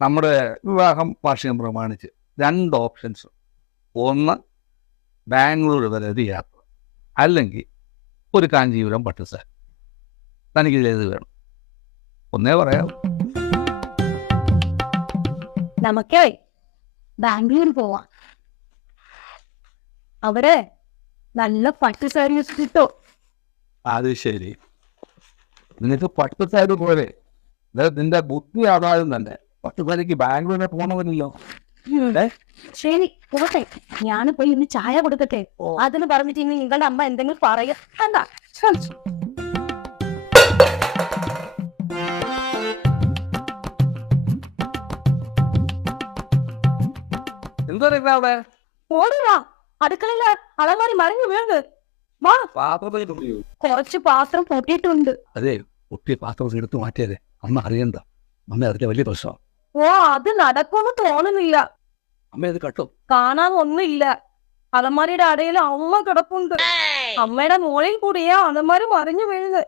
നമ്മുടെ വിവാഹം വാർഷികം പ്രമാണിച്ച് 2 ഓപ്ഷൻസ്. ഒന്ന് ബാംഗ്ലൂർ വരെ ഒരു യാത്ര, അല്ലെങ്കിൽ ഒരു കാഞ്ചീപുരം പട്ടുസാരി. തനിക്ക് ചെയ്ത് വേണം, ഒന്നേ പറയാം. നമുക്കേ ബാംഗ്ലൂർ പോവാം. അവിടെ നല്ല പട്ടുസാരി കിട്ടോ. അത് ശരി, നിനക്ക് പട്ടുസാരി പോലെ നിന്റെ ബുദ്ധി ആധാരം തന്നെ. പട്ടുസാരിക്ക് ബാംഗ്ലൂരിൽ പോകണമെന്നില്ലോ. ശരി പോട്ടെ, ഞാൻ പോയി ഇന്ന് ചായ കൊടുക്കട്ടെ. അതിന് പറഞ്ഞിട്ട് ഇനി നിങ്ങളുടെ അമ്മ എന്തെങ്കിലും പറയാ. എന്താ എന്താ അവിടെ ഓടുവാ, അടുക്കളയില് അളമാരി മറിഞ്ഞു വീണ്. വാ, പാത്രത്തിൽ കുറച്ച് പാത്രം പൊട്ടിയിട്ടുണ്ട്. അതെ, ഒത്തിരി പാത്രം എടുത്ത് മാറ്റിയതേ, അമ്മ അറിയണ്ട. അമ്മ അതിന്റെ വലിയ പ്രശ്നമാണ്. ഓ, അത് നടക്കുമെന്ന് തോന്നുന്നില്ല. അമ്മ അത് കട്ടും. കാണാൻ ഒന്നുമില്ല. അലമാരിയുടെ അടയിൽ അമ്മ കിടപ്പുണ്ട്. അമ്മയുടെ മോളിൽ കൂടിയാ അലമാരി മറിഞ്ഞു വീഴുന്നത്.